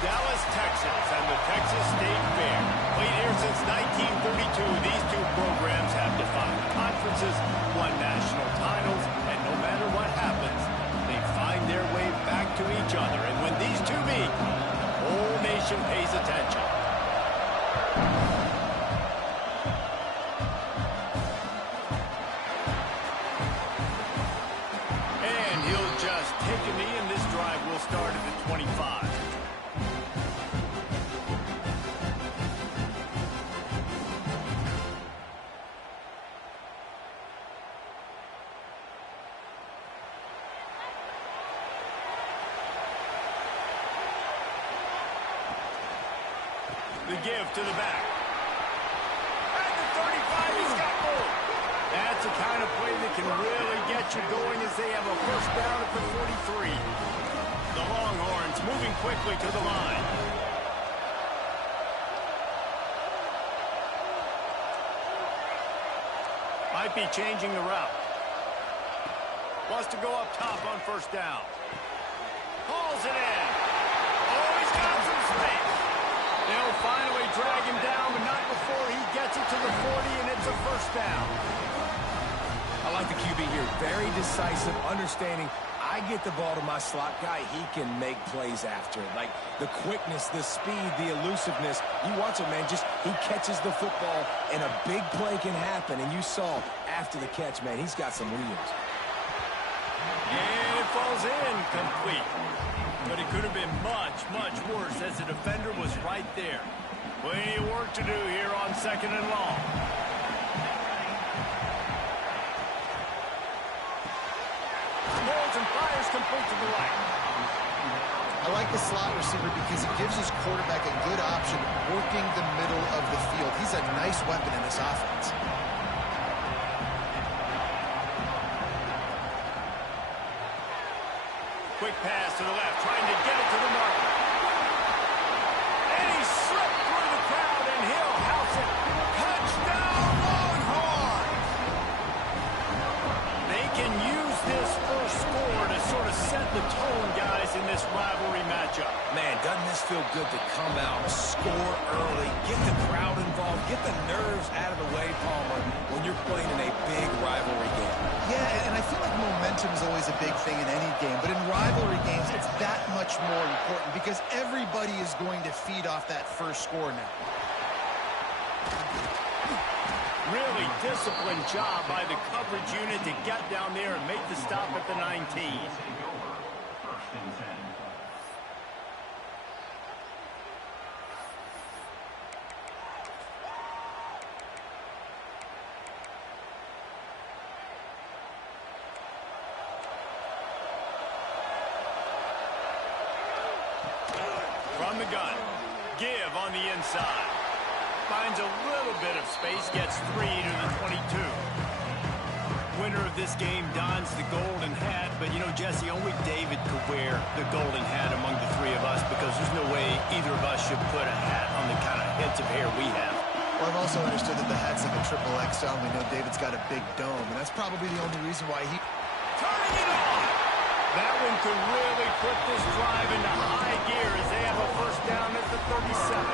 Dallas, Texas, and the Texas State Fair. Played here since 1932, these two programs have defined conferences, won national titles, and no matter what happens, they find their way back to each other. And when these two meet, the whole nation pays attention. And he'll just take a knee, and this drive will start at the 25. The give to the back. At the 35, he's got goal. That's the kind of play that can really get you going as they have a first down at the 43. The Longhorns moving quickly to the line. Might be changing the route. Wants to go up top on first down. Hauls it in. Oh, he's got some space. They'll finally drag him down, but not before he gets it to the 40, and it's a first down. I like the QB here. Very decisive, understanding. I get the ball to my slot guy, he can make plays after it. Like the quickness, the speed, the elusiveness. You watch it, man. Just he catches the football, and a big play can happen. And you saw after the catch, man, he's got some wheels. And it falls in complete. But it could have been much, much worse as the defender was right there. Plenty of work to do here on second and long. Rolls and fires complete to the right. I like the slot receiver because he gives his quarterback a good option working the middle of the field. He's a nice weapon in this offense. Quick pass to the left, trying to get it to the marker. And he slipped through the crowd, and he'll house it. Touchdown, Longhorns! They can use this first score to sort of set the tone, guys, in this rivalry matchup. Man, doesn't this feel good to come out, score early, get the crowd involved, get the nerves out of the way, Palmer, when you're playing in a big rivalry game. Yeah, and I feel like momentum is always a big thing in any game, but in rivalry games, it's that much more important because everybody is going to feed off that first score now. Really disciplined job by the coverage unit to get down there and make the stop at the 19. From the gun, give on the inside. Finds a little bit of space, gets 3 to the 22. Winner of this game dons the golden hat, but you know, Jesse, only David could wear the golden hat among the three of us because there's no way either of us should put a hat on the kind of heads of hair we have. Well, I've also understood that the hat's like a triple XL, and we know David's got a big dome, and that's probably the only reason why he... Turning it on! That one could really put this drive into high gear as they have a first down at the 37.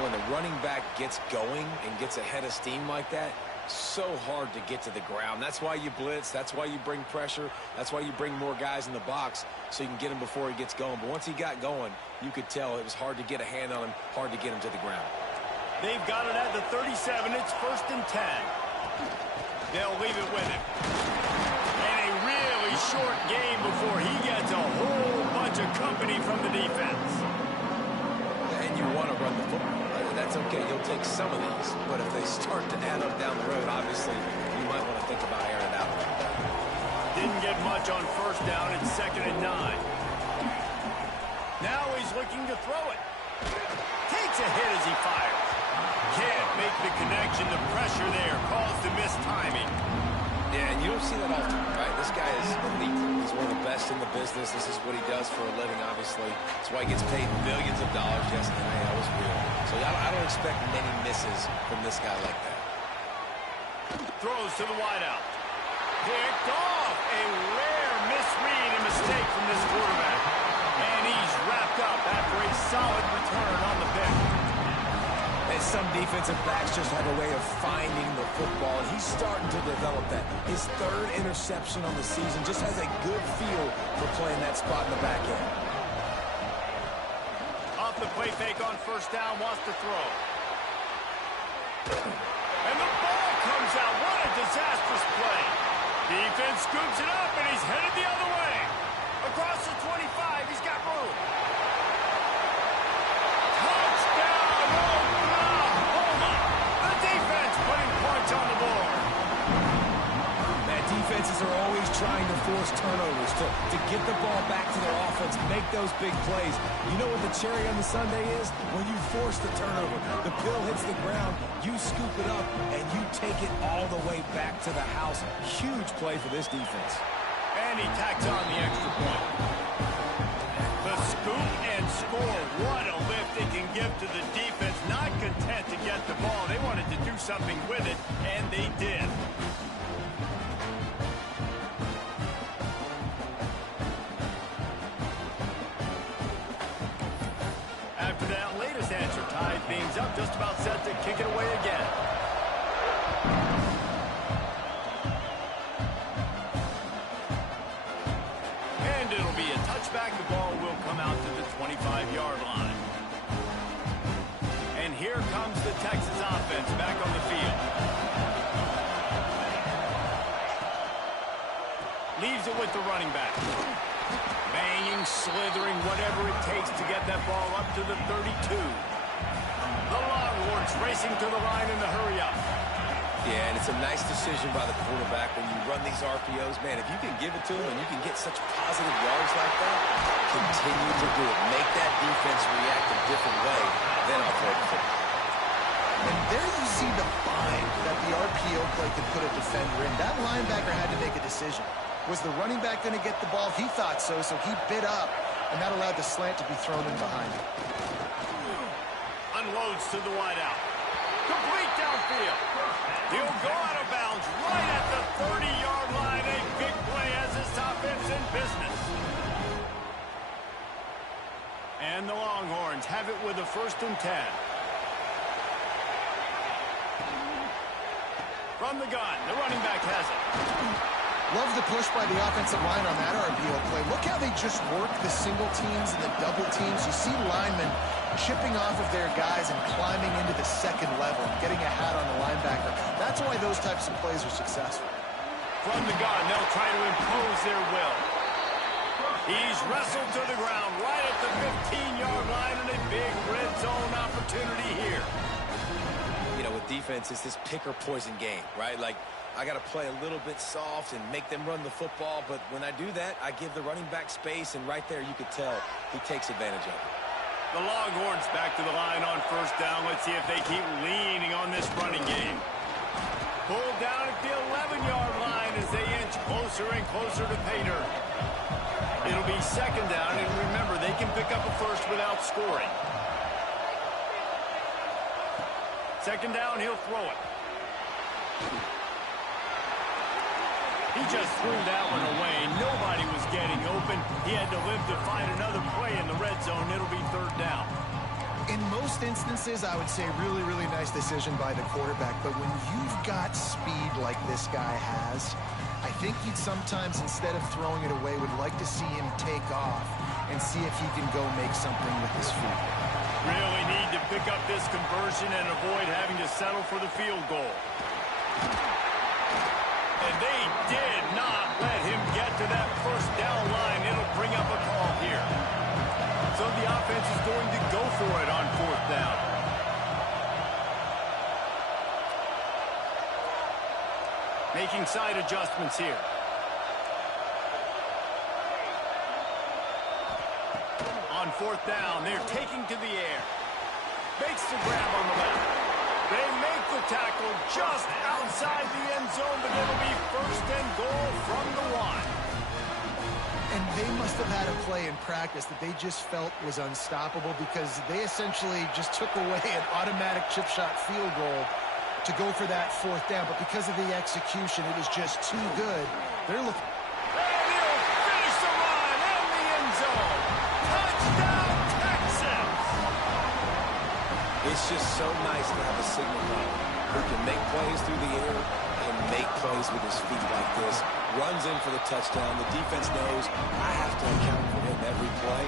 When the running back gets going and gets ahead of steam like that, so hard to get to the ground. That's why you blitz. That's why you bring pressure. That's why you bring more guys in the box so you can get him before he gets going. But once he got going, you could tell it was hard to get a hand on him, hard to get him to the ground. They've got it at the 37. It's first and 10. They'll leave it with him. And a really short game before he gets a whole bunch of company from the defense. And you want to run the football. That's okay. You'll take some of these. But if they start to add up down the road, obviously, you might want to think about airing it out. Didn't get much on first down. It's second and 9. Now he's looking to throw it. Takes a hit as he fires. Can't make the connection. The pressure there caused the missed timing. Yeah, and you don't see that often, right? This guy is elite. He's one of the best in the business. This is what he does for a living, obviously. That's why he gets paid millions of dollars. Yes, that was real. So I don't expect many misses from this guy like that. Throws to the wideout. Picked off. A rare misread and mistake from this quarterback. And he's wrapped up at solid return on the pick. And some defensive backs just have a way of finding the football, and he's starting to develop that. His third interception on the season just has a good feel for playing that spot in the back end. Off the play fake on first down, wants to throw. And the ball comes out. What a disastrous play. Defense scoops it up, and he's headed the other way. Across the 25, he's got room. Touchdown, Oklahoma. The defense putting points on the board. Man, defenses are always trying to force turnovers to get the ball back to their offense, make those big plays. You know what the cherry on the sundae is? When you force the turnover, the pill hits the ground, you scoop it up, and you take it all the way back to the house. Huge play for this defense. And he tacks on the extra point. The scoop and score. What a lift it can give to the defense. Not content to get the ball. They wanted to do something with it, and they did. After that latest answer, tied things up, just about set to kick it away again. And it'll be a touchback. The ball will come out to the 25-yard line. And here comes the Texas offense back on the field. Leaves it with the running back. Banging, slithering, whatever it takes to get that ball up to the 32. The Longhorns racing to the line in the hurry-up. Yeah, and it's a nice decision by the quarterback when you run these RPOs. Man, if you can give it to him and you can get such positive yards like that, continue to do it. Make that defense react a different way, then I'll throw the football. And there you see the bind that the RPO play could put a defender in. That linebacker had to make a decision. Was the running back going to get the ball? He thought so, so he bid up, and that allowed the slant to be thrown in behind him. Unloads to the wideout. Complete downfield. He'll go out of bounds right at the 30-yard line. A big play as this offense in business. And the Longhorns have it with a 1st and 10. From the gun, the running back has it. Love the push by the offensive line on that RPO play. Look how they just work the single teams and the double teams. You see linemen chipping off of their guys and climbing into the second level and getting a hat on the linebacker. That's why those types of plays are successful. From the gun, they'll try to impose their will. He's wrestled to the ground right at the 15-yard line, and a big red zone opportunity here. You know, with defense, it's this pick-or-poison game, right? Like, I got to play a little bit soft and make them run the football, but when I do that, I give the running back space, and right there you could tell he takes advantage of it. The Longhorns back to the line on 1st down. Let's see if they keep leaning on this running game. Pulled down at the 11-yard line as they inch closer and closer to pay dirt. It'll be 2nd down, and remember, they can pick up a first without scoring. 2nd down, he'll throw it. He just threw that one away. Nobody was getting open. He had to live to find another play in the red zone. It'll be 3rd down. In most instances, I would say really, really nice decision by the quarterback. But when you've got speed like this guy has, I think you'd sometimes, instead of throwing it away, would like to see him take off and see if he can go make something with his feet. Really need to pick up this conversion and avoid having to settle for the field goal. And they did not let him get to that 1st down line. It'll bring up a call here. So the offense is going to go for it on 4th down. Making side adjustments here. On 4th down, they're taking to the air. Makes the grab on the left. They make the tackle just outside the end zone, but it'll be 1st and goal from the 1. And they must have had a play in practice that they just felt was unstoppable, because they essentially just took away an automatic chip shot field goal to go for that 4th down. But because of the execution, it was just too good. They're looking. And he'll finish the run in the end zone. Touchdown, Texas! It's just so nice to have a signal runner who can make plays through the air and make plays with his feet like this. Runs in for the touchdown. The defense knows I have to account for him every play.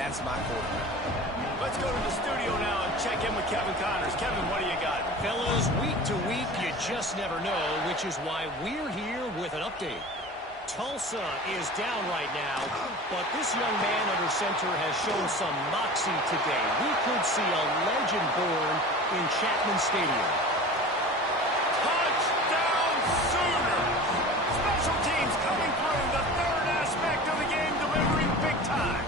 That's my quarterback. Let's go to the studio now and check in with Kevin Connors. Kevin, what do you got? Fellas, week to week, you just never know, which is why we're here with an update. Tulsa is down right now, but this young man under center has shown some moxie today. We could see a legend born in Chapman Stadium. Touchdown Sooners! Special teams coming through, the third aspect of the game, delivering big time.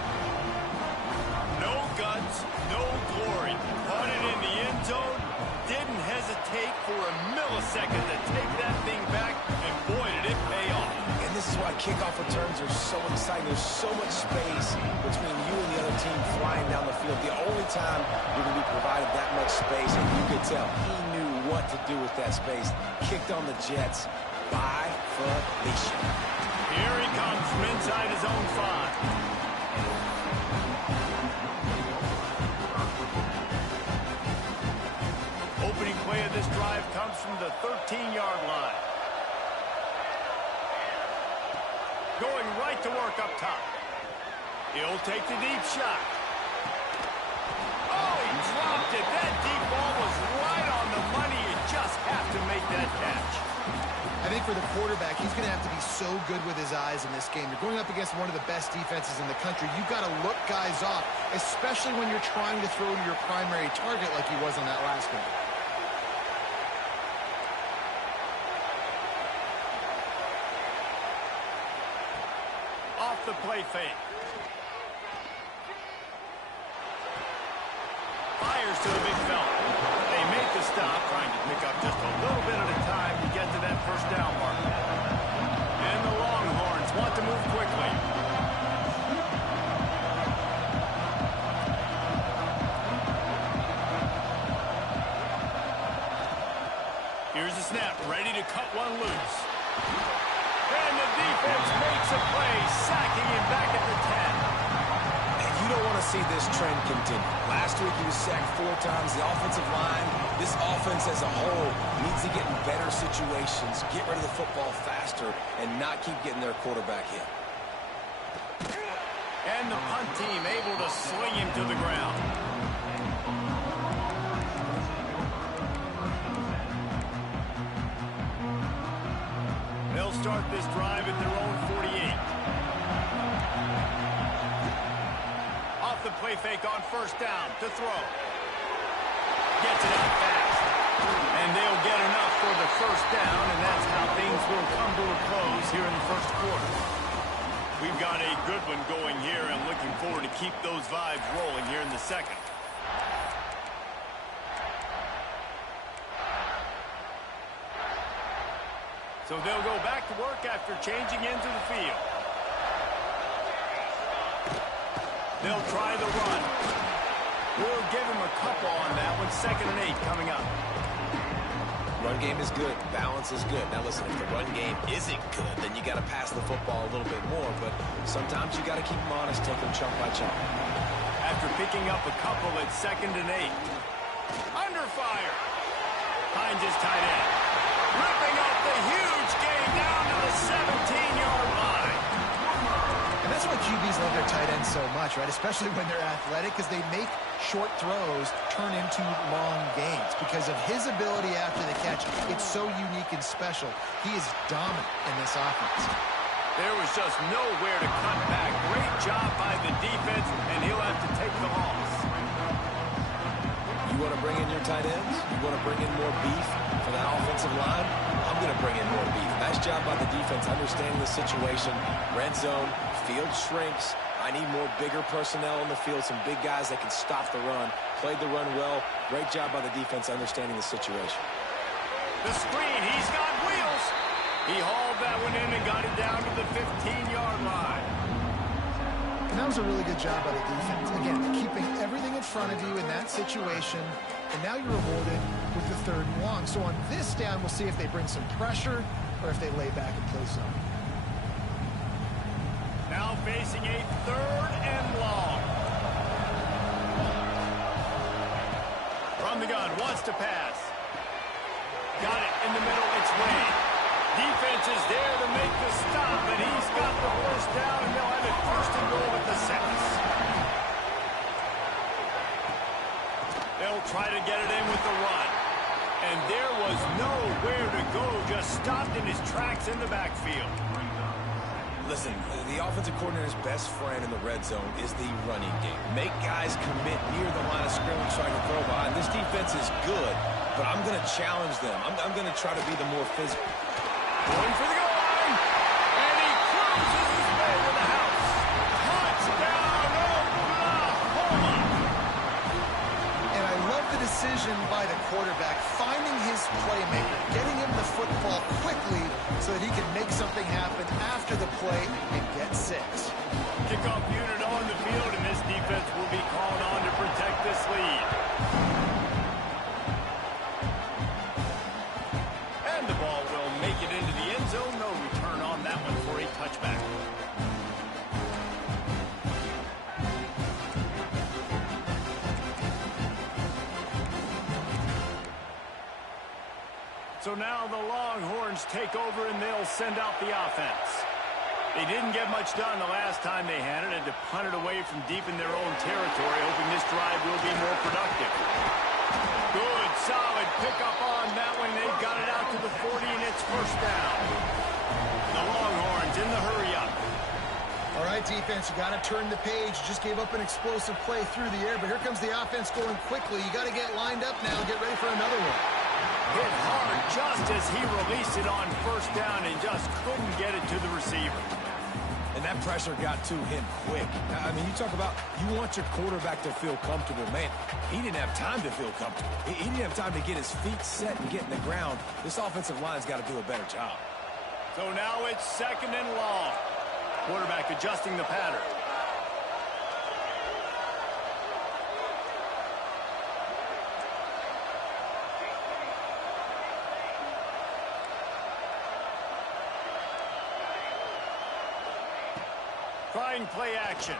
No guts, no glory. Caught it in the end zone, didn't hesitate for a millisecond to take that thing back, and boy, did it pay off. And this is why kickoff returns are so exciting. There's so much space between you and the other team flying down the field. The only time you're going to be provided that much space, and you could tell he knew what to do with that space. Kicked on the Jets by Felicia. Here he comes from inside his own 5. Opening play of this drive comes from the 13-yard line. Going right to work up top. He'll take the deep shot. Oh, he dropped it. That deep ball was right on the money. You just have to make that catch. I think for the quarterback, he's going to have to be so good with his eyes in this game. You're going up against one of the best defenses in the country. You've got to look guys off, especially when you're trying to throw to your primary target like he was on that last one. Off the play fake. Fires to the big fella. They make the stop, trying to pick up just a little bit at a time to get to that first down mark. And the Longhorns want to move quickly. Here's the snap, ready to cut one loose. And the defense makes a play, sacking him back at the 10. And you don't want to see this trend continue. Last week he was sacked 4 times. The offensive line, this offense as a whole, needs to get in better situations, get rid of the football faster, and not keep getting their quarterback hit. And the punt team able to sling him to the ground. They'll start this drive at their own 48. Off the play fake on first down to throw. Gets it out fast. And they'll get enough for the first down, and that's how things will come to a close here in the first quarter. We've got a good one going here, and looking forward to keep those vibes rolling here in the second. So they'll go back to work after changing into the field. They'll try the run. We'll give him a couple on that one. 2nd and 8 coming up. Run game is good. Balance is good. Now listen, if the run game isn't good, then you got to pass the football a little bit more. But sometimes you got to keep them honest, take them chunk by chunk. After picking up a couple at 2nd and 8. Under fire. Finds his tight end. Ripping up the huge gain down to the 17-yard line. And that's why QBs love their tight ends so much, right? Especially when they're athletic, because they make short throws turn into long gains. Because of his ability after the catch, it's so unique and special. He is dominant in this offense. There was just nowhere to cut back. Great job by the defense, and he'll have to take the loss. You want to bring in your tight ends? You want to bring in more beef for that offensive line? I'm going to bring in more beef. Nice job by the defense understanding the situation. Red zone, field shrinks. I need more bigger personnel on the field, some big guys that can stop the run. Played the run well. Great job by the defense understanding the situation. The screen, he's got wheels. He hauled that one in and got it down to the 15-yard line. And that was a really good job by the defense. Again, keeping everything in front of you in that situation, and now you're rewarded with the 3rd and long. So on this down, we'll see if they bring some pressure or if they lay back and play zone. Now facing a 3rd and long. From the gun, wants to pass. Got it in the middle, it's Wade. Defense is there to make the stop, and he's got the first down, and they'll have it first and goal at the 6. They'll try to get it in with the run. And there was nowhere to go, just stopped in his tracks in the backfield. Listen, the offensive coordinator's best friend in the red zone is the running game. Make guys commit near the line of scrimmage so I can throw behind. This defense is good, but I'm going to challenge them. I'm going to try to be the more physical. Going for the goal line, and he cruises his way to the house. Touchdown, Oklahoma! And I love the decision by the quarterback, finding his playmaker, getting him the football quickly so that he can make something happen after the play and get 6. Kickoff unit on the field, and this defense will be called on to protect this lead. And the ball will make it into the end zone. No return on that one for a touchback. So now the Longhorns take over, and they'll send out the offense. They didn't get much done the last time they had it, and to punt it away from deep in their own territory, hoping this drive will be more productive. Good, solid pickup on that one. They've got it out to the 40, and it's first down. The Longhorns in the hurry-up. All right, defense, you got to turn the page. You just gave up an explosive play through the air, but here comes the offense going quickly. You got to get lined up now and get ready for another one. Hit hard just as he released it on first down and just couldn't get it to the receiver. And that pressure got to him quick. I mean, you talk about you want your quarterback to feel comfortable. Man, he didn't have time to feel comfortable. He didn't have time to get his feet set and get in the ground. This offensive line's got to do a better job. So now it's second and long. Quarterback adjusting the pattern. Trying play action.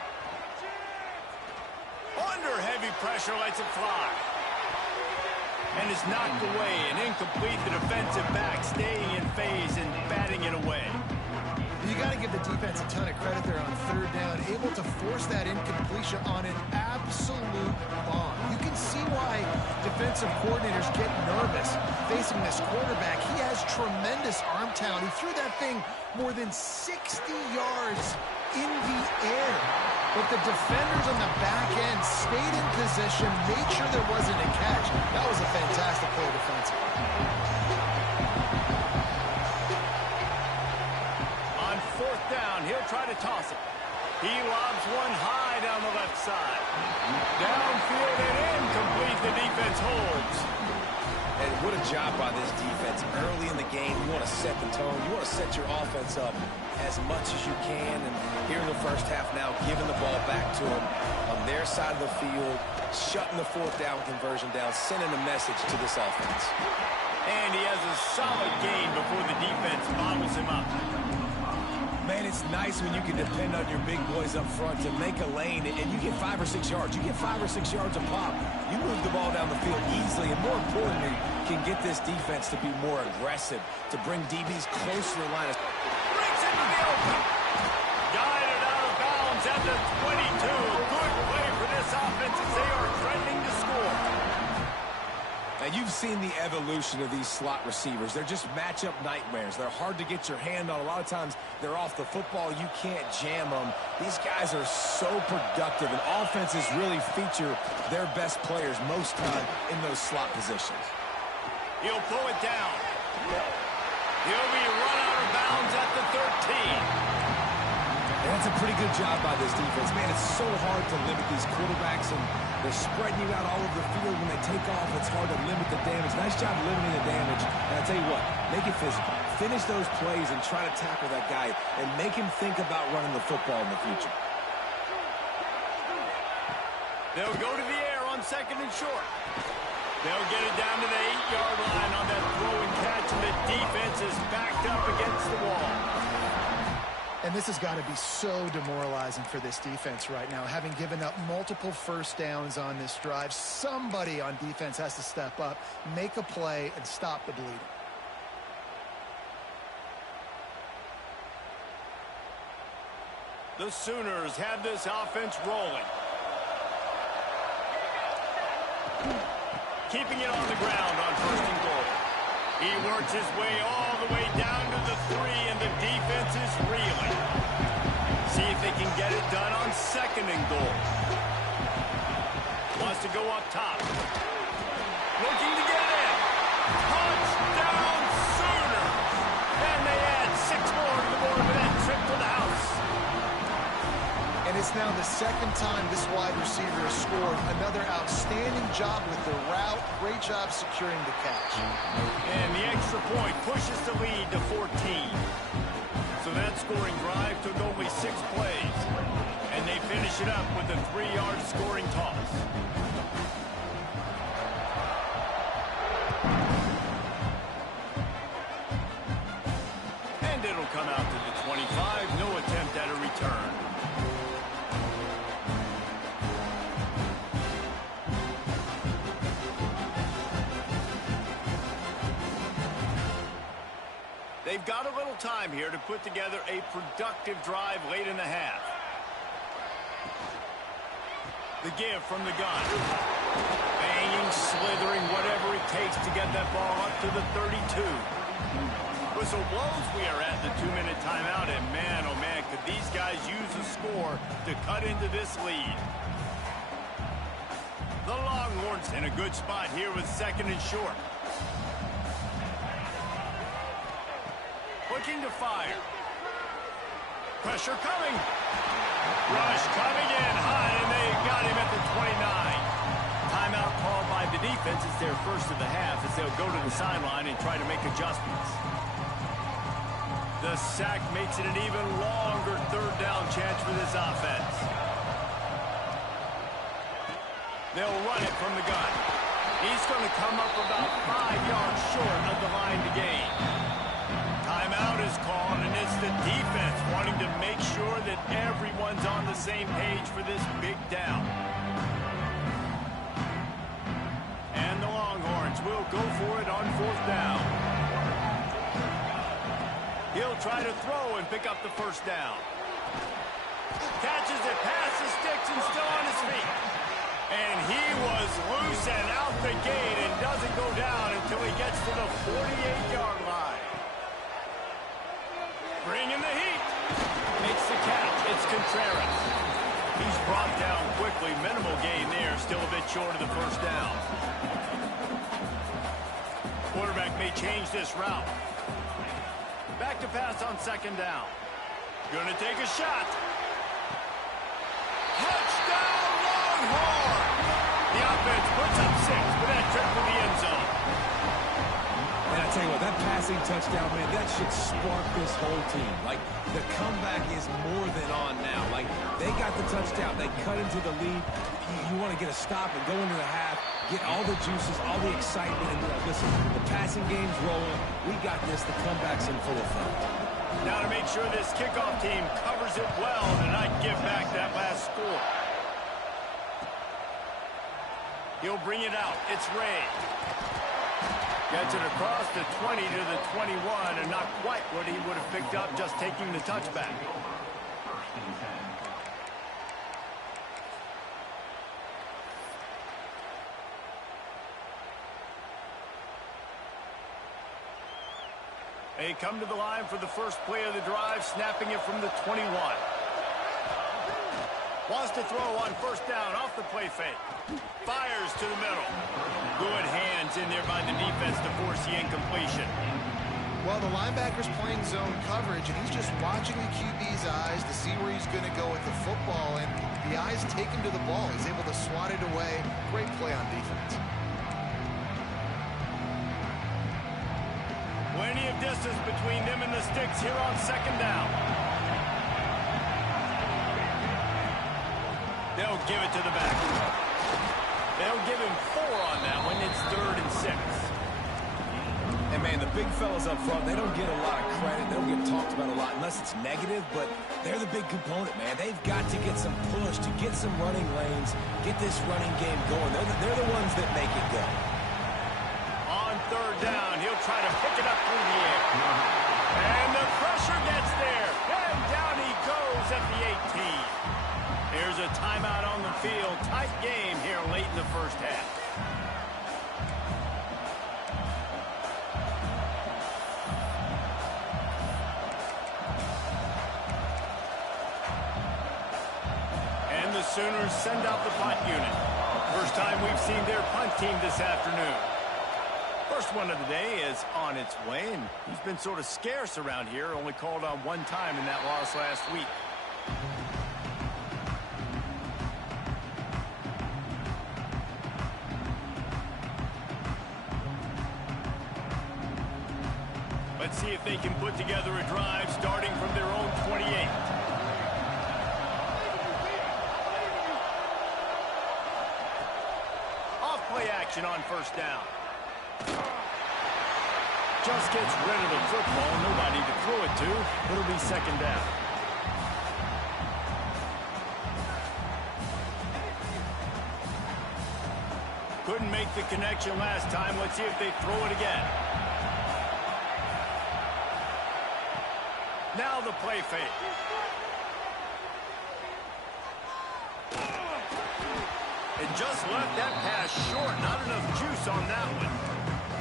Under heavy pressure, lets it fly. And is knocked away and incomplete. The defensive back staying in phase and batting it away. You got to give the defense a ton of credit there on third down, able to force that incompletion on an absolute bomb. You can see why defensive coordinators get nervous facing this quarterback. He has tremendous arm talent. He threw that thing more than 60 yards in the air. But the defenders on the back end stayed in position, made sure there wasn't a catch. That was a fantastic play defensively. On fourth down, he'll try to toss it. He lobs one high down the left side. Downfield and incomplete. The defense holds. And what a job by this defense. Early in the game, you want to set the tone. You want to set your offense up as much as you can. And here in the first half now, giving the ball back to them on their side of the field, shutting the fourth down conversion down, sending a message to this offense. And he has a solid gain before the defense bottles him up. Man, it's nice when you can depend on your big boys up front to make a lane, and you get 5 or 6 yards. You get 5 or 6 yards a pop. You move the ball down the field easily, and more importantly, can get this defense to be more aggressive, to bring DBs closer to the line. Brings it to the open. Guided out of bounds at the 22. Good play for this offense as they are threatening to score. Now, you've seen the evolution of these slot receivers. They're just matchup nightmares. They're hard to get your hand on. A lot of times, they're off the football. You can't jam them. These guys are so productive, and offenses really feature their best players most time in those slot positions. He'll pull it down. He'll be run out of bounds at the 13. And that's a pretty good job by this defense. Man, it's so hard to limit these quarterbacks, and they're spreading you out all over the field. When they take off, it's hard to limit the damage. Nice job limiting the damage. And I tell you what, make it physical. Finish those plays and try to tackle that guy and make him think about running the football in the future. They'll go to the air on second and short. They'll get it down to the 8-yard line on that throw and catch, and the defense is backed up against the wall. And this has got to be so demoralizing for this defense right now. Having given up multiple first downs on this drive, somebody on defense has to step up, make a play, and stop the bleeding. The Sooners have this offense rolling. Keeping it on the ground on 1st and goal. He works his way all the way down to the 3, and the defense is reeling. See if they can get it done on 2nd and goal. Wants to go up top. Looking to get in. Touchdown Sooners! And they add 6 more to the board with that trip to the house. And it's now the 2nd time this wide receiver has scored. Another outstanding job with the route. Great job securing the catch. And the extra point pushes the lead to 14. So that scoring drive took only 6 plays. And they finish it up with a 3-yard scoring toss. And it'll come out to the 25. No attempt at a return. They've got a little time here to put together a productive drive late in the half. The give from the gun. Banging, slithering, whatever it takes to get that ball up to the 32. Whistle blows, we are at the 2-minute timeout, and man, oh man, could these guys use a score to cut into this lead. The Longhorns in a good spot here with 2nd and short. Looking to fire. Pressure coming. Rush coming in high, and they got him at the 29. Timeout called by the defense. It's their first of the half as they'll go to the sideline and try to make adjustments. The sack makes it an even longer 3rd down chance for this offense. They'll run it from the gun. He's going to come up about 5 yards short of the line to gain. Timeout is called, and it's the defense wanting to make sure that everyone's on the same page for this big down. And the Longhorns will go for it on 4th down. He'll try to throw and pick up the 1st down. Catches it past the sticks and still on his feet. And he was loose and out the gate and doesn't go down until he gets to the 48-yard line. Bringing the heat. Makes the catch. It's Contreras. He's brought down quickly. Minimal gain there. Still a bit short of the 1st down. Quarterback may change this route. Back to pass on 2nd down. Gonna take a shot. Touchdown Longhorns! The offense puts up 6 with that trip to the end zone. And I tell you what, that passing touchdown, man, that should spark this whole team. Like, the comeback is more than on now. Like, they got the touchdown. They cut into the lead. You want to get a stop and go into the half, get all the juices, all the excitement, and be like, listen, the passing game's rolling. We got this. The comeback's in full effect. Now to make sure this kickoff team covers it well and not give back that last score. He'll bring it out. It's Ray. Gets it across the 20 to the 21, and not quite what he would have picked up just taking the touchback. They come to the line for the first play of the drive, snapping it from the 21. Wants to throw on 1st down off the play fake. Fires to the middle. Good hands in there by the defense to force the incompletion. Well, the linebacker's playing zone coverage, and he's just watching the QB's eyes to see where he's going to go with the football, and the eyes take him to the ball. He's able to swat it away. Great play on defense. Plenty of distance between them and the sticks here on 2nd down. They'll give it to the back. They'll give him 4 on that one. It's 3rd and 6. And, man, the big fellas up front, they don't get a lot of credit. They don't get talked about a lot unless it's negative, but they're the big component, man. They've got to get some push, to get some running lanes, get this running game going. They're the ones that make it go. On third down, he'll try to pick it up through the air. And the pressure gets there. And down he goes at the 18. Here's a timeout on the field. Tight game here late in the first half. The Sooners send out the punt unit. First time we've seen their punt team this afternoon. First one of the day is on its way, and he's been sort of scarce around here, only called on one time in that loss last week. Let's see if they can put together a drive starting from their own 28. Play action on first down. Just gets rid of the football. Nobody to throw it to. It'll be second down. Couldn't make the connection last time. Let's see if they throw it again. Now the play fake. And just left that pass short. Not enough juice on that one.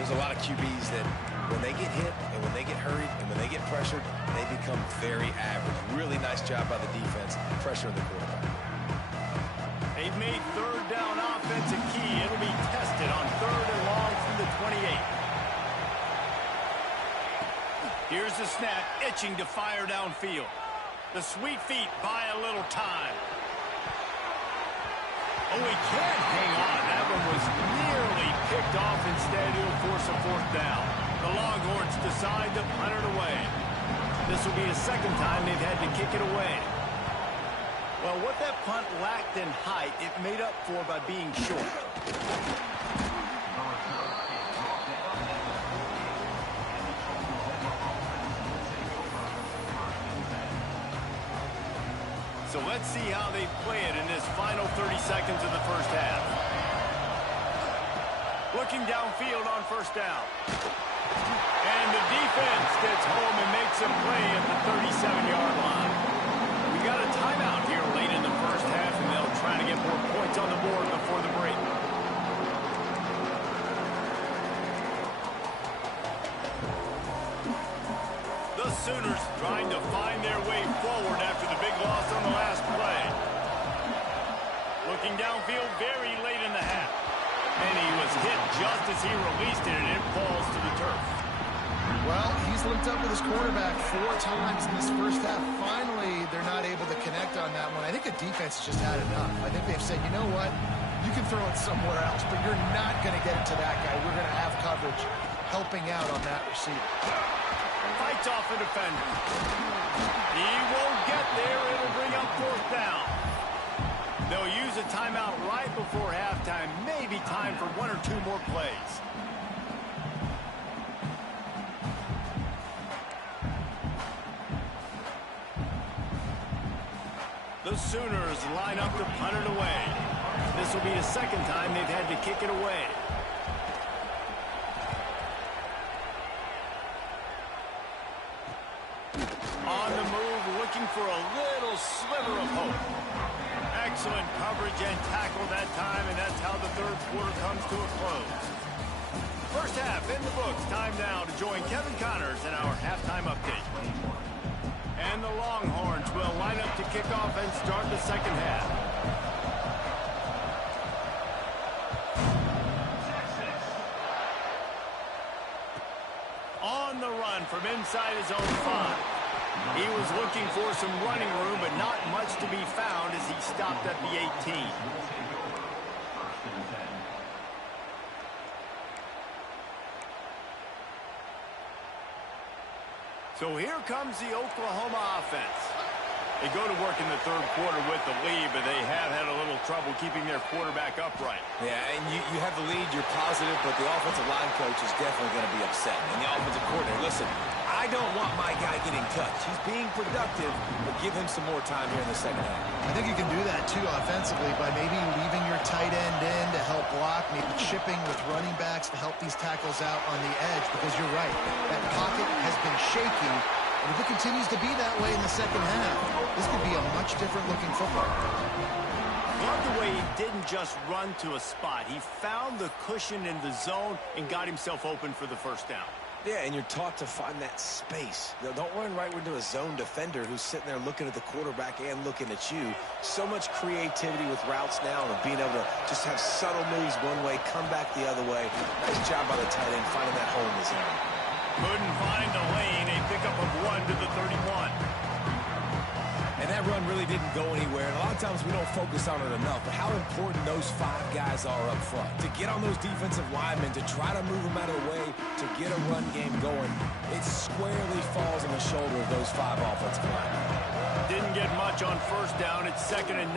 There's a lot of QBs that when they get hit and when they get hurried and when they get pressured, they become very average. Really nice job by the defense, pressuring the quarterback. They've made third down offense a key. It'll be tested on third and long from the 28. Here's the snap, itching to fire downfield. The sweet feet buy a little time. Oh, he can't hang on. That one was nearly picked off. Instead, he'll force a fourth down. The Longhorns decide to punt it away. This will be the second time they've had to kick it away. Well, what that punt lacked in height, it made up for by being short. So let's see how they play it in this final 30 seconds of the first half. Looking downfield on first down. And the defense gets home and makes a play at the 37-yard line. We got a timeout here late in the first half, and they'll try to get more points on the board before the break. The Sooners trying to find their way forward after the big loss on the last play. Looking downfield very late in the half. And he was hit just as he released it, and it falls to the turf. Well, he's linked up with his quarterback 4 times in this first half. Finally, they're not able to connect on that one. I think the defense just had enough. I think they've said, you know what? You can throw it somewhere else, but you're not going to get it to that guy. We're going to have coverage helping out on that receiver. Fights off a defender. He won't get there. It'll bring up fourth down. They'll use a timeout right before halftime. Maybe time for 1 or 2 more plays. The Sooners line up to punt it away. This will be the second time they've had to kick it away. On the move, looking for a little sliver of hope. Excellent coverage and tackle that time, and that's how the third quarter comes to a close. First half in the books. Time now to join Kevin Connors in our halftime update. And the Longhorns will line up to kick off and start the second half. On the run from inside his own 5. He was looking for some running room, but not much to be found as he stopped at the 18. So here comes the Oklahoma offense. They go to work in the third quarter with the lead, but they have had a little trouble keeping their quarterback upright. Yeah, and you have the lead, you're positive, but the offensive line coach is definitely going to be upset. And the offensive coordinator, listen, I don't want my guy getting touched. He's being productive, but give him some more time here in the second half. I think you can do that, too, offensively, by maybe leaving your tight end in to help block, maybe chipping with running backs to help these tackles out on the edge, because you're right. That pocket has been shaky, and if it continues to be that way in the second half, this could be a much different looking football. Love the way he didn't just run to a spot. He found the cushion in the zone and got himself open for the first down. Yeah, and you're taught to find that space. Don't run right into a zone defender who's sitting there looking at the quarterback and looking at you. So much creativity with routes now and being able to just have subtle moves one way, come back the other way. Nice job by the tight end finding that hole in the zone. Couldn't find the lane. A pickup of 1 to the 31. And that run really didn't go anywhere. And a lot of times we don't focus on it enough, but how important those 5 guys are up front. To get on those defensive linemen, to try to move them out of the way, to get a run game going, it squarely falls on the shoulder of those 5 offensive linemen. Didn't get much on first down. It's 2nd and 9.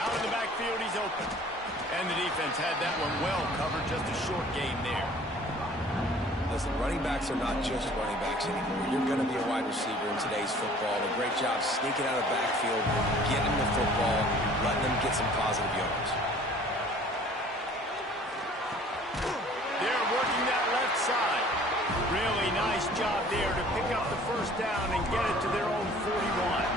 Out of the backfield, he's open. And the defense had that one well covered, just a short gain there. Listen, running backs are not just running backs anymore. You're going to be a wide receiver in today's football. A great job sneaking out of the backfield, getting them the football, letting them get some positive yards. They're working that left side. Really nice job there to pick up the first down and get it to their own 41.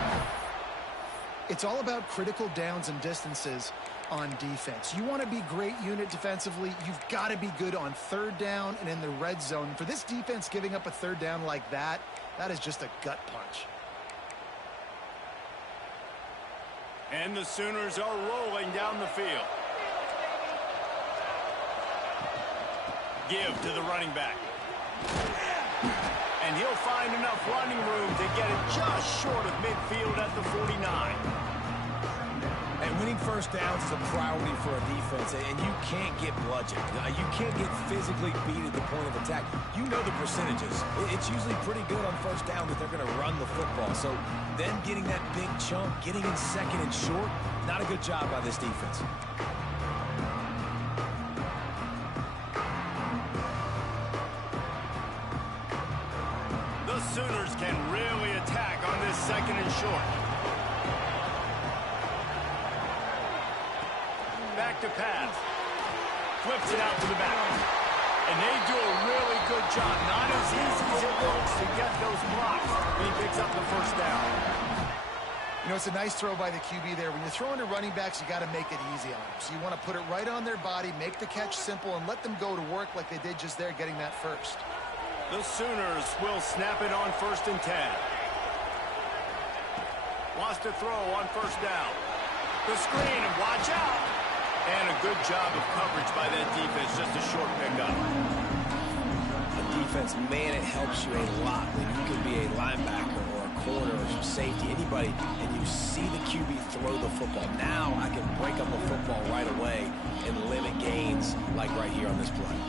It's all about critical downs and distances on defense. You want to be great unit defensively, you've got to be good on third down and in the red zone. For this defense giving up a third down like that, that is just a gut punch. And the Sooners are rolling down the field. Give to the running back. And he'll find enough running room to get it just short of midfield at the 49. And winning first downs is a priority for a defense, and you can't get bludgeoned. You can't get physically beat at the point of attack. You know the percentages. It's usually pretty good on first down that they're going to run the football. So then getting that big chunk, getting in second and short, not a good job by this defense. The Sooners can really attack on this second and short. Back to pass. Flips it out to the back. And they do a really good job. Not as easy as it looks to get those blocks. He picks up the first down. You know, it's a nice throw by the QB there. When you're throwing to running backs, you got to make it easy on them. So you want to put it right on their body, make the catch simple, and let them go to work like they did just there, getting that first. The Sooners will snap it on 1st and 10. Wants to throw on first down. The screen, and watch out. And a good job of coverage by that defense, just a short pickup. The defense, man, it helps you a lot when you can be a linebacker or a corner or some safety, anybody, and you see the QB throw the football. Now I can break up the football right away and limit gains like right here on this play.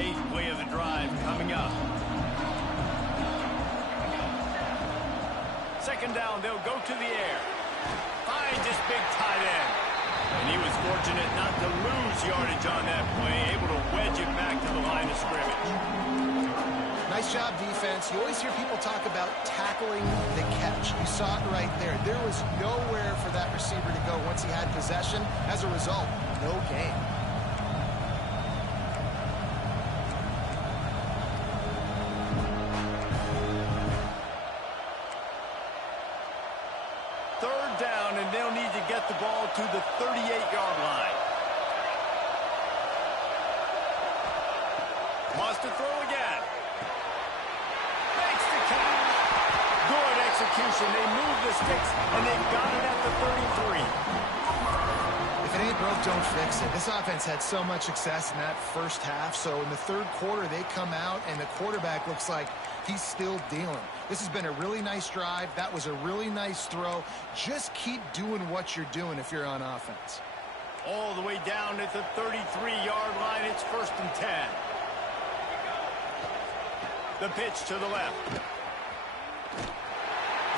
8th play of the drive coming up. 2nd down, they'll go to the air. Finds his big tight end. And he was fortunate not to lose yardage on that play, able to wedge it back to the line of scrimmage. Nice job, defense. You always hear people talk about tackling the catch. You saw it right there. There was nowhere for that receiver to go once he had possession. As a result, no gain. The ball to the 38-yard line. Wants to throw again. Makes the catch. Good execution. They move the sticks, and they've got it at the 33. If it ain't broke, don't fix it. This offense had so much success in that first half, so in the third quarter, they come out, and the quarterback looks like he's still dealing. This has been a really nice drive. That was a really nice throw. Just keep doing what you're doing if you're on offense. All the way down at the 33-yard line. It's 1st and 10. The pitch to the left.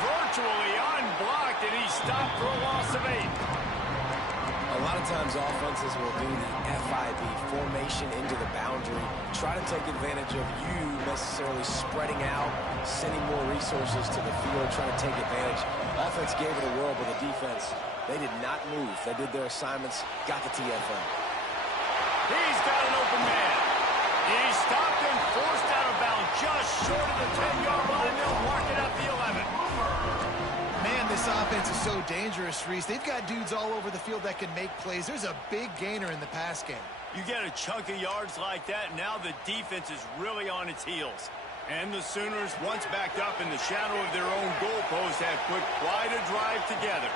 Virtually unblocked, and he's stopped for a loss of 8. A lot of times offenses will do the FIB, formation into the boundary, try to take advantage of you necessarily spreading out, sending more resources to the field, trying to take advantage. Offense gave it a whirl, but the defense, they did not move. They did their assignments, got the TFL. He's got an open man. He's stopped and forced out of bounds just short of the 10-yard line. They'll mark it at the 11. Man, this offense is so dangerous, Reese. They've got dudes all over the field that can make plays. There's a big gainer in the pass game. You get a chunk of yards like that, now the defense is really on its heels. And the Sooners, once backed up in the shadow of their own goalpost, have put quite a drive together.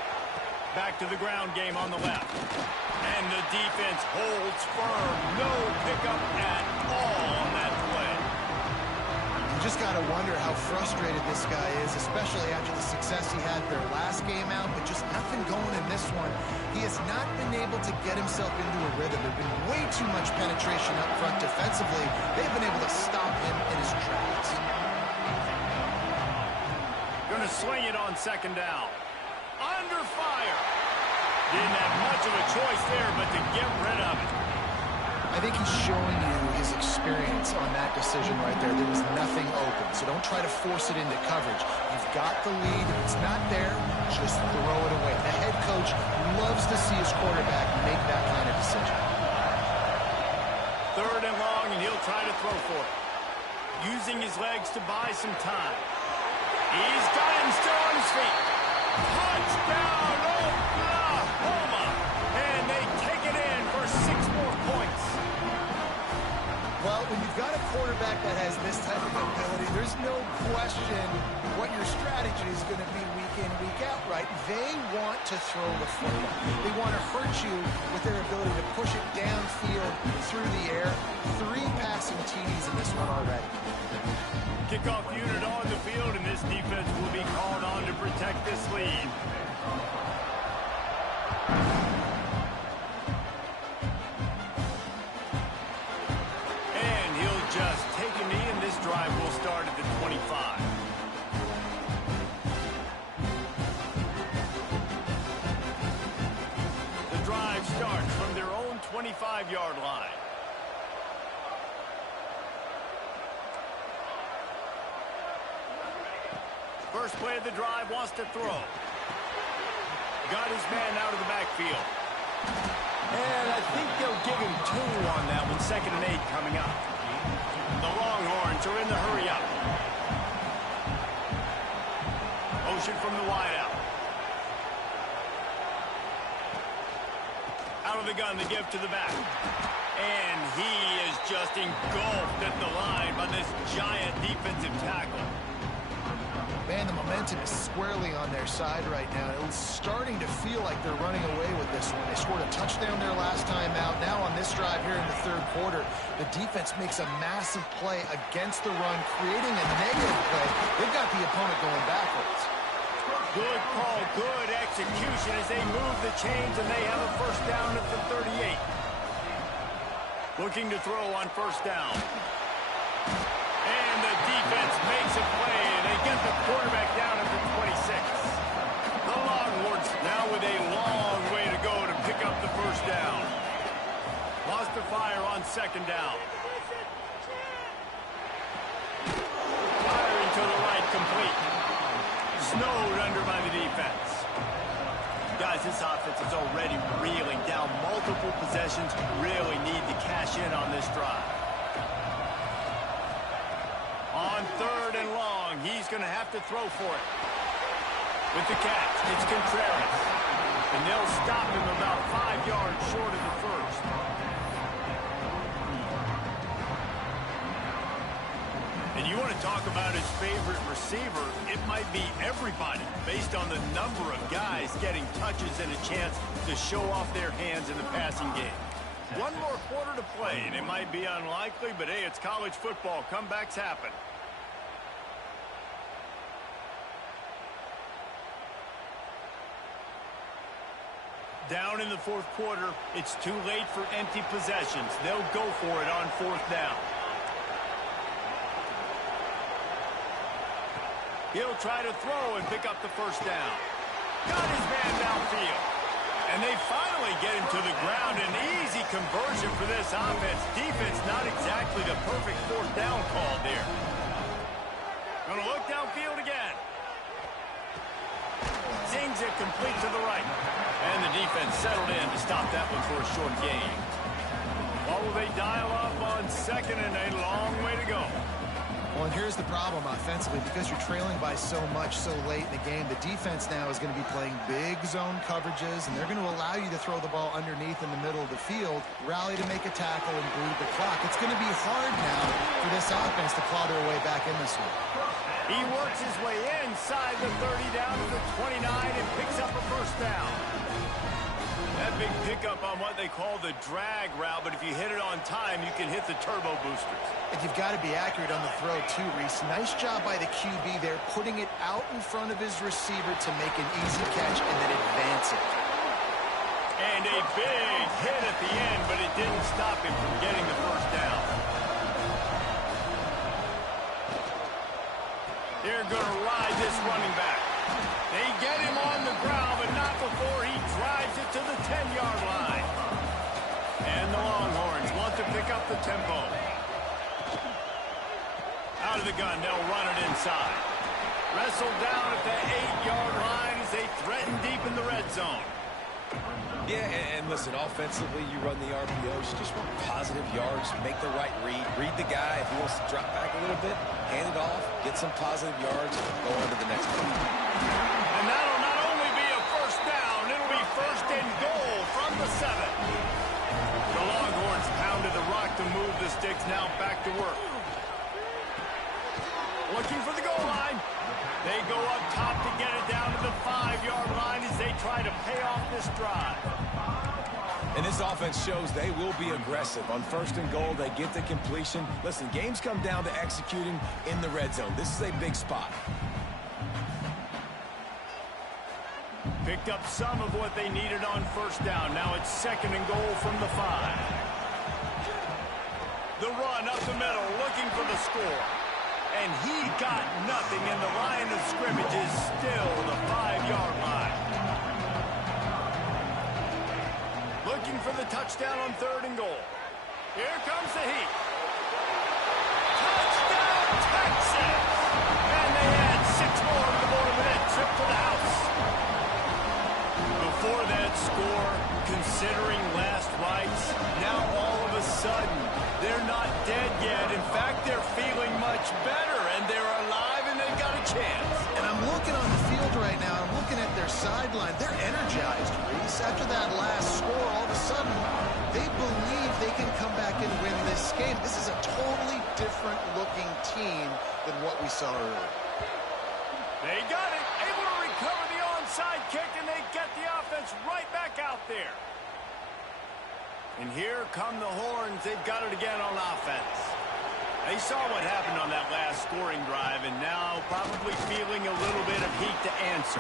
Back to the ground game on the left. And the defense holds firm. No pickup at all on that play. You just got to wonder how frustrated this guy is, especially after the success he had their last game out, but just nothing going in this one. He has not been able to get himself into a rhythm. There's been way too much penetration up front defensively. They've been able to stop him in his tracks. Going to swing it on second down. Under fire. Didn't have much of a choice there, but to get rid of it. I think he's showing you his experience on that decision right there. There was nothing open, so don't try to force it into coverage. You've got the lead. If it's not there, just throw it away. The head coach loves to see his quarterback make that kind of decision. 3rd and long, and he'll try to throw for it. Using his legs to buy some time. He's got him still on his feet. Touchdown, Oklahoma! And they take it in for 6 more points. Well, when you've got a quarterback that has this type of ability, there's no question what your strategy is going to be week in, week out, right? They want to throw the football. They want to hurt you with their ability to push it downfield through the air. 3 passing TDs in this one already. Kickoff unit on the field, and this defense will be called on to protect this lead. And he'll just take a knee, and this drive will start at the 25. The drive starts from their own 25-yard line. First play of the drive, wants to throw. Got his man out of the backfield. And I think they'll give him 2 on that one. 2nd and 8 coming up. The Longhorns are in the hurry up. Motion from the wideout. Out of the gun, the give to the back. And he is just engulfed at the line by this giant defensive tackle. Man, the momentum is squarely on their side right now. It's starting to feel like they're running away with this one. They scored a touchdown there last time out. Now on this drive here in the 3rd quarter, the defense makes a massive play against the run, creating a negative play. They've got the opponent going backwards. Good call, good execution as they move the chains, and they have a first down at the 38. Looking to throw on first down. And the defense makes a play, and they get the quarterback down at the 26. The Longhorns now with a long way to go to pick up the first down. Lost the fire on second down. Firing to the right, complete. Snowed under by the defense. Guys, this offense is already reeling down multiple possessions. Really need to cash in on this drive. On 3rd and long, he's going to have to throw for it. With the catch, it's Contreras. And they'll stop him about 5 yards short of the first. And you want to talk about his favorite receiver, it might be everybody based on the number of guys getting touches and a chance to show off their hands in the passing game. 1 more quarter to play, and it might be unlikely, but hey, it's college football. Comebacks happen. Down in the 4th quarter, it's too late for empty possessions. They'll go for it on 4th down. He'll try to throw and pick up the first down. Got his man downfield. And they finally get him to the ground. An easy conversion for this offense. Defense not exactly the perfect fourth down call there. Gonna look downfield again. Zings it complete to the right. And the defense settled in to stop that one for a short gain. What will they dial up on second and a long way to go? Well, and here's the problem offensively. Because you're trailing by so much so late in the game, the defense now is going to be playing big zone coverages, and they're going to allow you to throw the ball underneath in the middle of the field, rally to make a tackle, and bleed the clock. It's going to be hard now for this offense to claw their way back in this one. He works his way inside the 30 down to the 29 and picks up a first down. That big pickup on what they call the drag route, but if you hit it on time, you can hit the turbo boosters. And you've got to be accurate on the throw, too, Reese. Nice job by the QB there, putting it out in front of his receiver to make an easy catch and then advance it. And a big hit at the end, but it didn't stop him from getting the first down. They're going to ride this running back. They get him on the ground, but not before he drives it to the 10-yard line. And the Longhorns want to pick up the tempo. Out of the gun, they'll run it inside. Wrestled down at the 8-yard line as they threaten deep in the red zone. Yeah, and listen, offensively, you run the RPOs, you just want positive yards, make the right read the guy. If he wants to drop back a little bit, hand it off, get some positive yards, go on to the next one. And that'll not only be a first down, it'll be first and goal from the 7. The Longhorns pounded the rock to move the sticks, now back to work. Looking for the goal line. They go up top to get it down to the 5-yard line as they try to pay off this drive. And this offense shows they will be aggressive. On first and goal, they get the completion. Listen, games come down to executing in the red zone. This is a big spot. Picked up some of what they needed on first down. Now it's second and goal from the 5. The run up the middle, looking for the score. And he got nothing, and the line of scrimmage is still the 5-yard line. Looking for the touchdown on third and goal. Here comes the heat. Touchdown, Texas! And they add 6 more to the board with that trip to the house. Before that score, considering last rites, now all of a sudden, they're not dead yet. In fact, they're feeling much better, and they're alive, and they've got a chance. And I'm looking on the field right now. I'm looking at their sideline. They're energized, Reese. After that last score, all of a sudden, they believe they can come back and win this game. This is a totally different-looking team than what we saw earlier. They got it. Able to recover the onside kick, and they get the offense right back out there. And here come the Horns. They've got it again on offense. They saw what happened on that last scoring drive, and now probably feeling a little bit of heat to answer.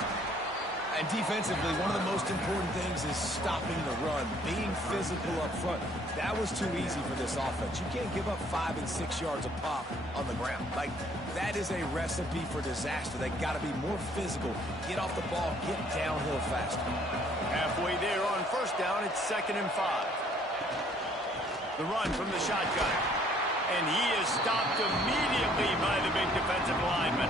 And defensively, one of the most important things is stopping the run, being physical up front. That was too easy for this offense. You can't give up 5 and 6 yards a pop on the ground. Like, that is a recipe for disaster. They got to be more physical, get off the ball, get downhill faster. Halfway there on first down, it's second and 5. The run from the shotgun. And he is stopped immediately by the big defensive lineman.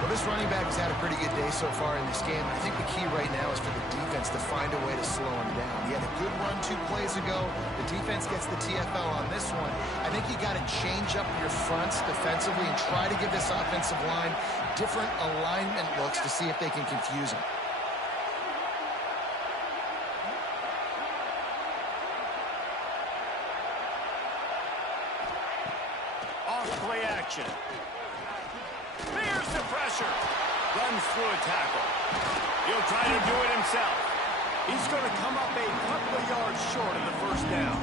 Well, this running back has had a pretty good day so far in this game. I think the key right now is for the defense to find a way to slow him down. He had a good run 2 plays ago. The defense gets the TFL on this one. I think you got to change up your fronts defensively and try to give this offensive line different alignment looks to see if they can confuse him. Play action. There's the pressure. Runs through a tackle. He'll try to do it himself. He's going to come up a couple of yards short of the first down.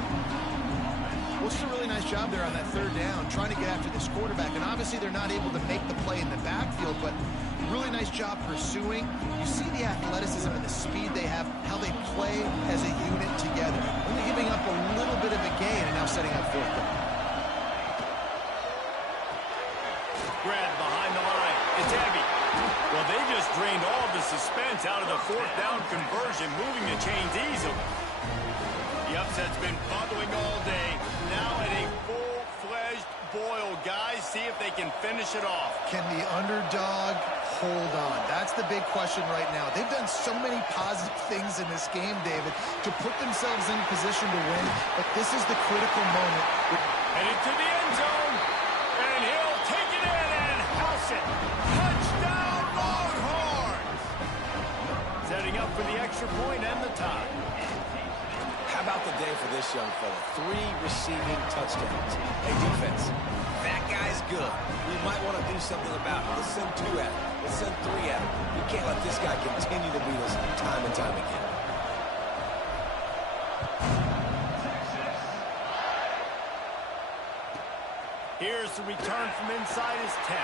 Well, just a really nice job there on that third down, trying to get after this quarterback. And obviously they're not able to make the play in the backfield, but really nice job pursuing. You see the athleticism and the speed they have, how they play as a unit together. Only giving up a little bit of a gain and now setting up fourth down. Grab behind the line. It's It's heavy. Well, they just drained all the suspense out of the fourth down conversion, moving the chains easily. The upset's been bubbling all day. Now at a full-fledged boil. Guys, see if they can finish it off. Can the underdog hold on? That's the big question right now. They've done so many positive things in this game, David, to put themselves in position to win, but this is the critical moment. Headed to the end zone, and he'll take it in and house it. Touchdown, Longhorns! Setting up for the extra point and the tie. How about the day for this young fella? 3 receiving touchdowns. Hey, defense, that guy's good. We might want to do something about it. Let's send 2 at him. Let's send 3 at him. We can't let this guy continue to beat us time and time again. Here's the return from inside his 10.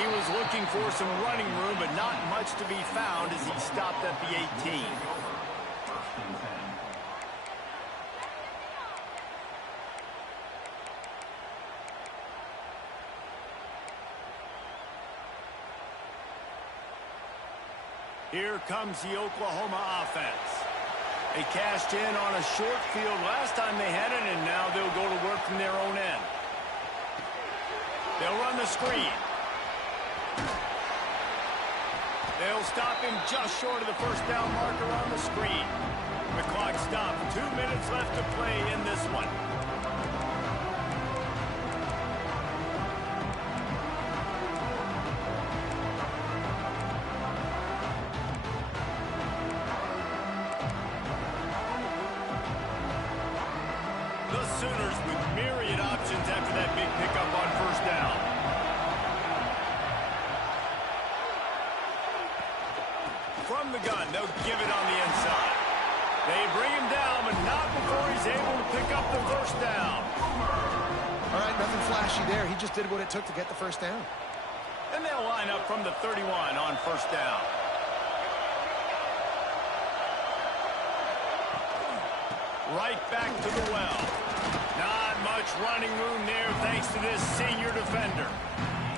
He was looking for some running room, but not much to be found as he stopped at the 18. Here comes the Oklahoma offense. They cashed in on a short field last time they had it, and now they'll go to work from their own end. They'll run the screen. They'll stop him just short of the first down marker on the screen. The clock stopped. 2 minutes left to play in this one. Sooners with myriad options after that big pickup on first down. From the gun, they'll give it on the inside. They bring him down, but not before he's able to pick up the first down. All right, nothing flashy there. He just did what it took to get the first down. And they'll line up from the 31 on first down. Right back to the well. Not much running room there thanks to this senior defender.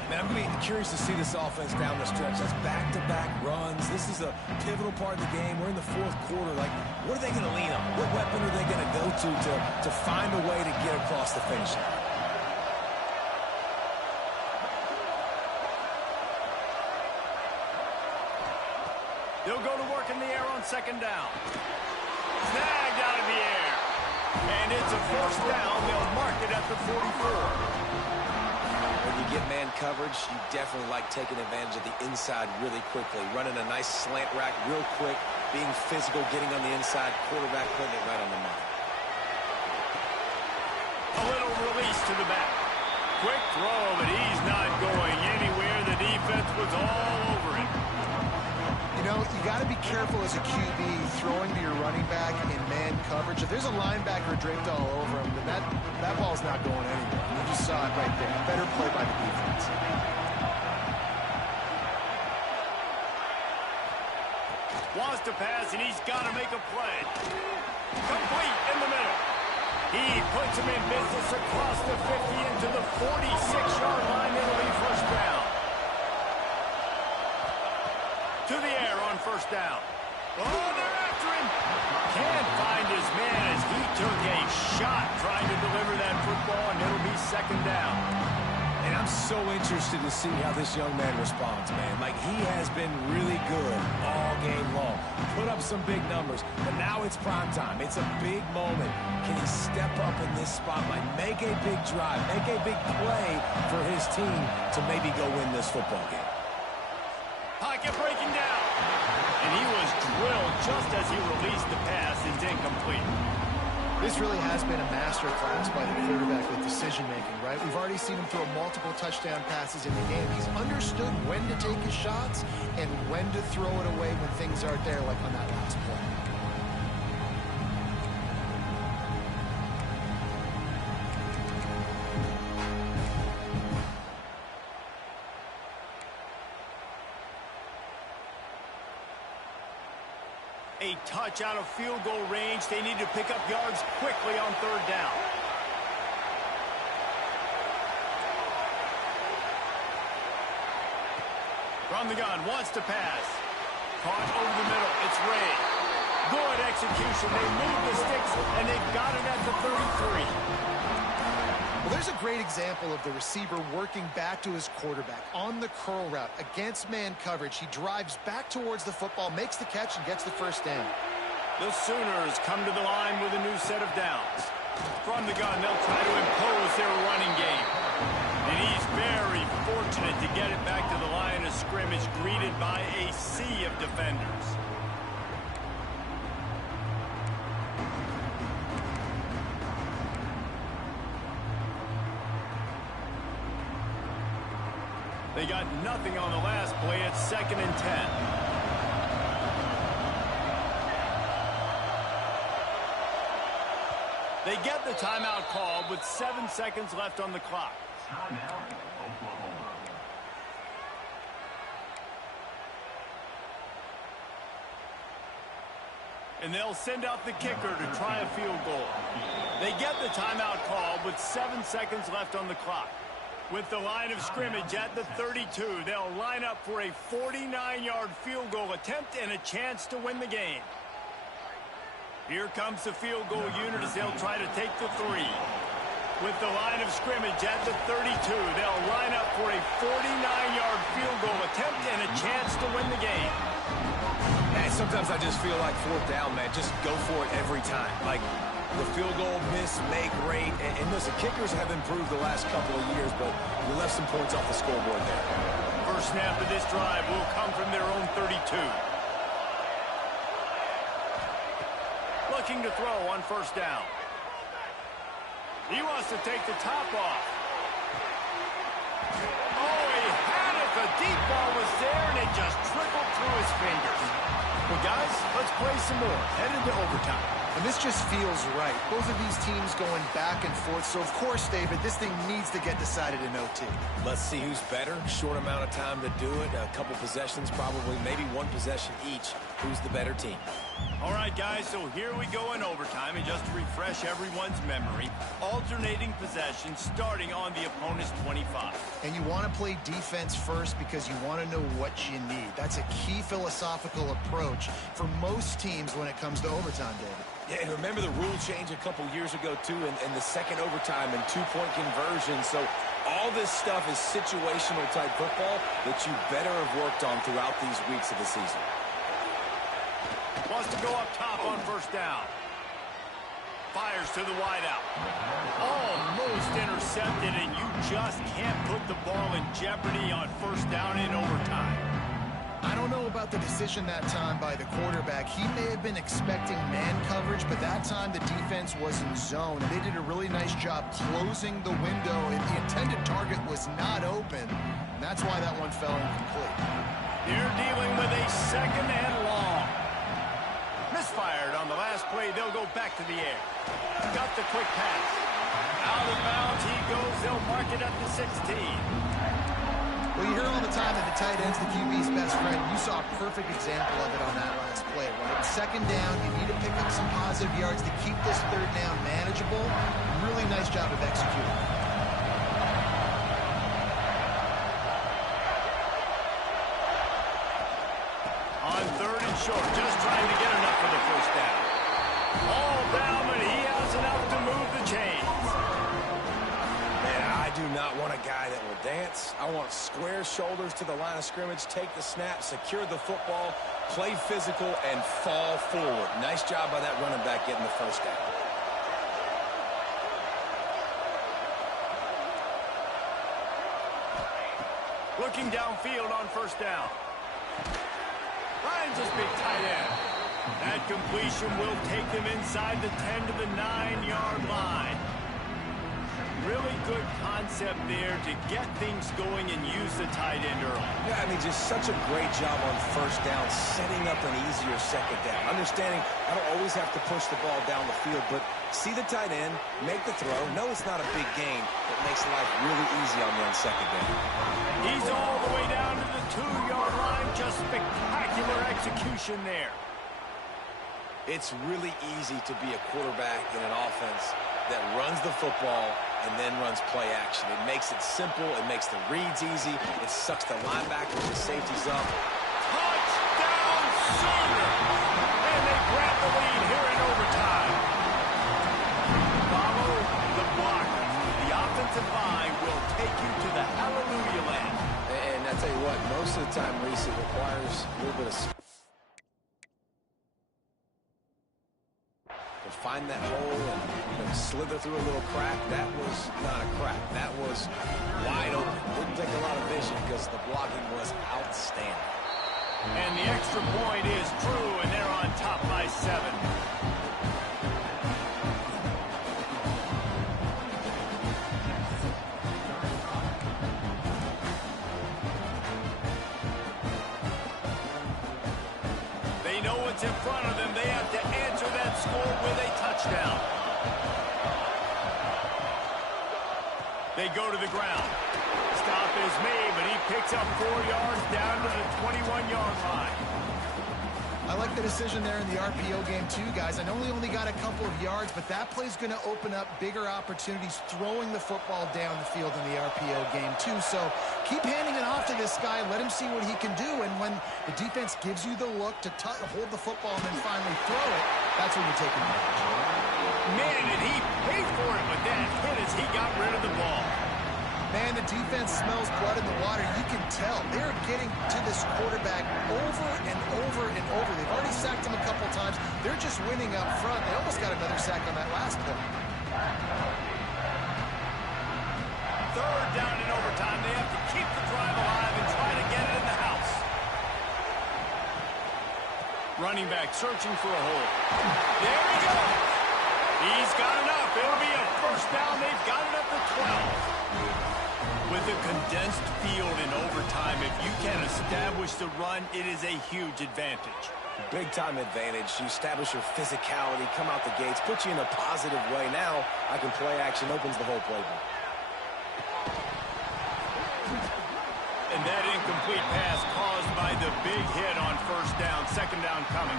Man, I'm going to be curious to see this offense down the stretch. That's back-to-back runs. This is a pivotal part of the game. We're in the fourth quarter. Like, what are they going to lean on? What weapon are they going to go to find a way to get across the finish line? They'll go to work in the air on second down. Snagged out of the air. And it's a first down. They'll mark it at the 44. When you get man coverage, you definitely like taking advantage of the inside really quickly. Running a nice slant rack real quick, being physical, getting on the inside, quarterback putting it right on the mark. A little release to the back. Quick throw, but he's not going anywhere. The defense was all over it. You know, you got to be careful as a QB throwing to your running back in man coverage. If there's a linebacker draped all over him, then that ball's not going anywhere. You just saw it right there. Better play by the defense. Wants to pass, and he's got to make a play. Complete in the middle. He puts him in business across the 50 into the 46-yard line. It'll be first down. To the air on first down. Oh, they're after him. Can't find his man as he took a shot trying to deliver that football, and it'll be second down. And I'm so interested to see how this young man responds, man. Like, he has been really good all game long. Put up some big numbers, but now it's prime time. It's a big moment. Can he step up in this spotlight, make a big drive, make a big play for his team to maybe go win this football game? Pocket breaking down. And he was drilled just as he released the pass. It's incomplete. This really has been a master class by the quarterback with decision-making, right? We've already seen him throw multiple touchdown passes in the game. He's understood when to take his shots and when to throw it away when things aren't there, like on that last play. A touch out of field goal range. They need to pick up yards quickly on third down. From the gun, wants to pass. Caught over the middle. It's Ray. Good execution. They move the sticks, and they've got it at the 33. Well, there's a great example of the receiver working back to his quarterback on the curl route against man coverage. He drives back towards the football, makes the catch, and gets the first down. The Sooners come to the line with a new set of downs. From the gun, they'll try to impose their running game. And he's very fortunate to get it back to the line of scrimmage, greeted by a sea of defenders. They got nothing on the last play. It's 2nd and 10. They get the timeout called with 7 seconds left on the clock. And they'll send out the kicker to try a field goal. They get the timeout called with 7 seconds left on the clock. With the line of scrimmage at the 32, they'll line up for a 49-yard field goal attempt and a chance to win the game. Here comes the field goal unit as they'll try to take the 3. With the line of scrimmage at the 32, they'll line up for a 49-yard field goal attempt and a chance to win the game. Man, sometimes I just feel like 4th down, man. Just go for it every time. Like, the field goal miss, make rate. And listen, kickers have improved the last couple of years, but you left some points off the scoreboard there. First snap of this drive will come from their own 32. Looking to throw on first down. He wants to take the top off. Oh, he had it. The deep ball was there, and it just trickled through his fingers. Well, guys, let's play some more. Headed to overtime. And this just feels right. Both of these teams going back and forth. So, of course, David, this thing needs to get decided in OT. Let's see who's better. Short amount of time to do it. A couple possessions, probably maybe one possession each. Who's the better team? All right, guys, so here we go in overtime. And just to refresh everyone's memory, alternating possessions starting on the opponent's 25. And you want to play defense first because you want to know what you need. That's a key philosophical approach for most teams when it comes to overtime, David. Yeah, and remember the rule change a couple years ago, too, and the second overtime and two-point conversion. So all this stuff is situational-type football that you better have worked on throughout these weeks of the season. Wants to go up top on first down. Fires to the wideout. Almost intercepted, and you just can't put the ball in jeopardy on first down in overtime. I don't know about the decision that time by the quarterback. He may have been expecting man coverage, but that time the defense was in zone. They did a really nice job closing the window, and the intended target was not open. And that's why that one fell incomplete. You're dealing with a 2nd and long. Misfired on the last play. They'll go back to the air. Got the quick pass. Out of bounds he goes. They'll mark it at the 16. Well, you hear all the time that the tight end's the QB's best friend. You saw a perfect example of it on that last play, right? 2nd down, you need to pick up some positive yards to keep this 3rd down manageable. Really nice job of executing. On 3rd and short, just trying to get enough for the first down. All down, but he has enough to move the chains. I do not want a guy that will dance. I want square shoulders to the line of scrimmage, take the snap, secure the football, play physical, and fall forward. Nice job by that running back getting the first down. Looking downfield on first down. Finds his big tight end. That completion will take them inside the 10 to the 9-yard line. Really good concept there to get things going and use the tight end early. Yeah, I mean, just such a great job on first down, setting up an easier 2nd down. Understanding I don't always have to push the ball down the field, but see the tight end, make the throw. No, it's not a big gain, but makes life really easy on you on 2nd down. He's all the way down to the 2-yard line. Just spectacular execution there. It's really easy to be a quarterback in an offense that runs the football and then runs play action. It makes it simple. It makes the reads easy. It sucks the linebackers and the safeties up. Touchdown, Sooners! And they grab the lead here in overtime. Follow the blockers. The offensive line will take you to the hallelujah land. And I tell you what, most of the time, Reese, it requires a little bit of to find that hole and slither through a little crack. That was not a crack. That was wide open. Didn't take a lot of vision because the blocking was outstanding. And the extra point is true, and they're on top by 7. They know what's in front of them. They have to answer that score with a touchdown. They go to the ground. Stop is made, but he picks up 4 yards down to the 21-yard line. I like the decision there in the RPO game too, guys. I know he only got a couple of yards, but that play's going to open up bigger opportunities throwing the football down the field in the RPO game too. So keep handing it off to this guy. Let him see what he can do. And when the defense gives you the look to hold the football and then finally throw it, that's when you take advantage. Man, did he pay for it, but that hit as he got rid of the ball. Man, the defense smells blood in the water. You can tell. They're getting to this quarterback over and over and over. They've already sacked him a couple times. They're just winning up front. They almost got another sack on that last play. 3rd down in overtime. They have to keep the drive alive and try to get it in the house. Running back searching for a hole. There he goes. He's got enough. It'll be a first down. They've got it up to 12. With a condensed field in overtime, if you can establish the run, it is a huge advantage. Big-time advantage. You establish your physicality, come out the gates, put you in a positive way. Now, I can play action, opens the whole playbook. And that incomplete pass caused by the big hit on first down. 2nd down coming.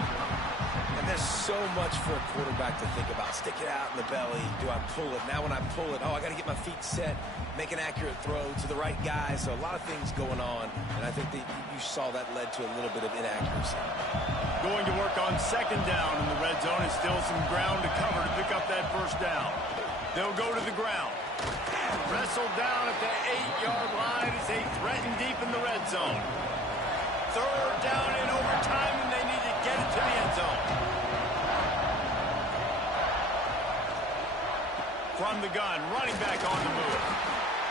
And there's so much for a quarterback to think about. Stick it out in the belly. Do I pull it? Now when I pull it, I got to get my feet set, make an accurate throw to the right guy. So a lot of things going on. And I think that you saw that led to a little bit of inaccuracy. Going to work on 2nd down in the red zone. And still some ground to cover to pick up that first down. They'll go to the ground. Wrestled down at the 8-yard line as they threaten deep in the red zone. 3rd down in overtime, and they need to get it to the end zone. From the gun, running back on the move.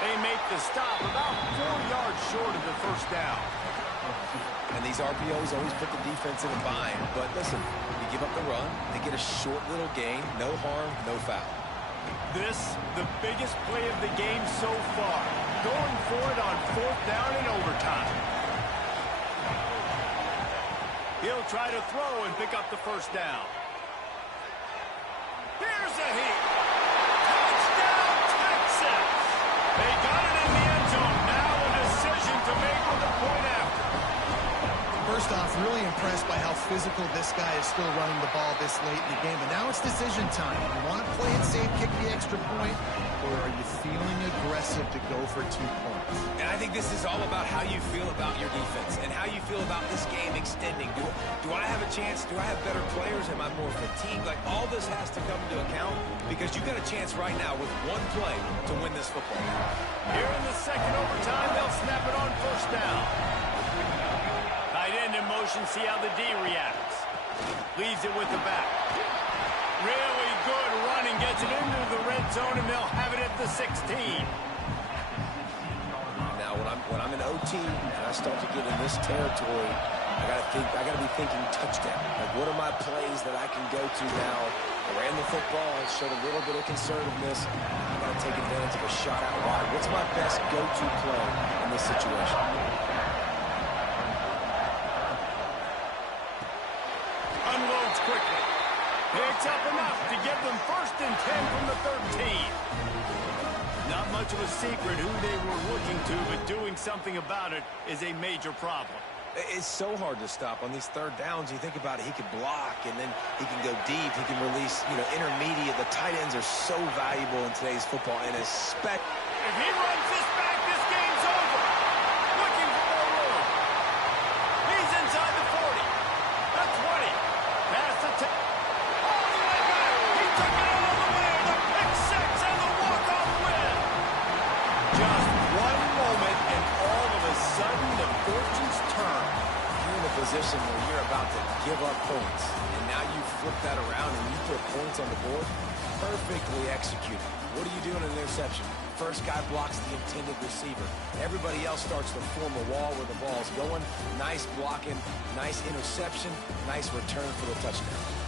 They make the stop about 4 yards short of the first down. And these RPOs always put the defense in a bind. But listen, you give up the run, they get a short little gain, no harm, no foul. This, the biggest play of the game so far. Going for it on 4th down in overtime. He'll try to throw and pick up the first down. Here's a hit. Touchdown, Texas! They got it in the end zone. Now a decision to make with the point after. First off, really impressed by how physical this guy is still running the ball this late in the game. But now it's decision time. You want to play it safe, kick the extra point, or are you feeling aggressive to go for 2 points? And I think this is all about how you feel about your defense and how you feel about this game extending. Do I have a chance? Do I have better players? Am I more fatigued? Like, all this has to come into account because you got a chance right now with 1 play to win this football game. Here in the 2nd overtime, they'll snap it on first down. Tight end in motion, see how the D reacts. Leaves it with the back. Really good running, gets it into the red zone, and they'll have it at the 16. Now, when I'm in OT and I start to get in this territory, I gotta be thinking touchdown. Like, what are my plays that I can go to now? I ran the football, I showed a little bit of conservativeness. I gotta take advantage of a shot out wide. What's my best go-to play in this situation? Unloads quickly. Picks up enough to get them 1st and 10 from the 13. Not much of a secret who they were looking to, but doing something about it is a major problem. It's so hard to stop on these third downs. You think about it, he can block, and then he can go deep. He can release, intermediate. The tight ends are so valuable in today's football, and especially If he runs this back, this game's over. Looking for more room. He's inside the 40. The 20. Past the 10. All the way back. He took it all the way. The pick six and the walk-off win. Just one moment, and all of a sudden, the fortunes turn. you're in a position where you're about to give up points, and now you flip that around and you put points on the board. Perfectly executed. What do you do in an interception? First guy blocks the intended receiver. Everybody else starts to form a wall where the ball's going. Nice blocking, nice interception, nice return for the touchdown.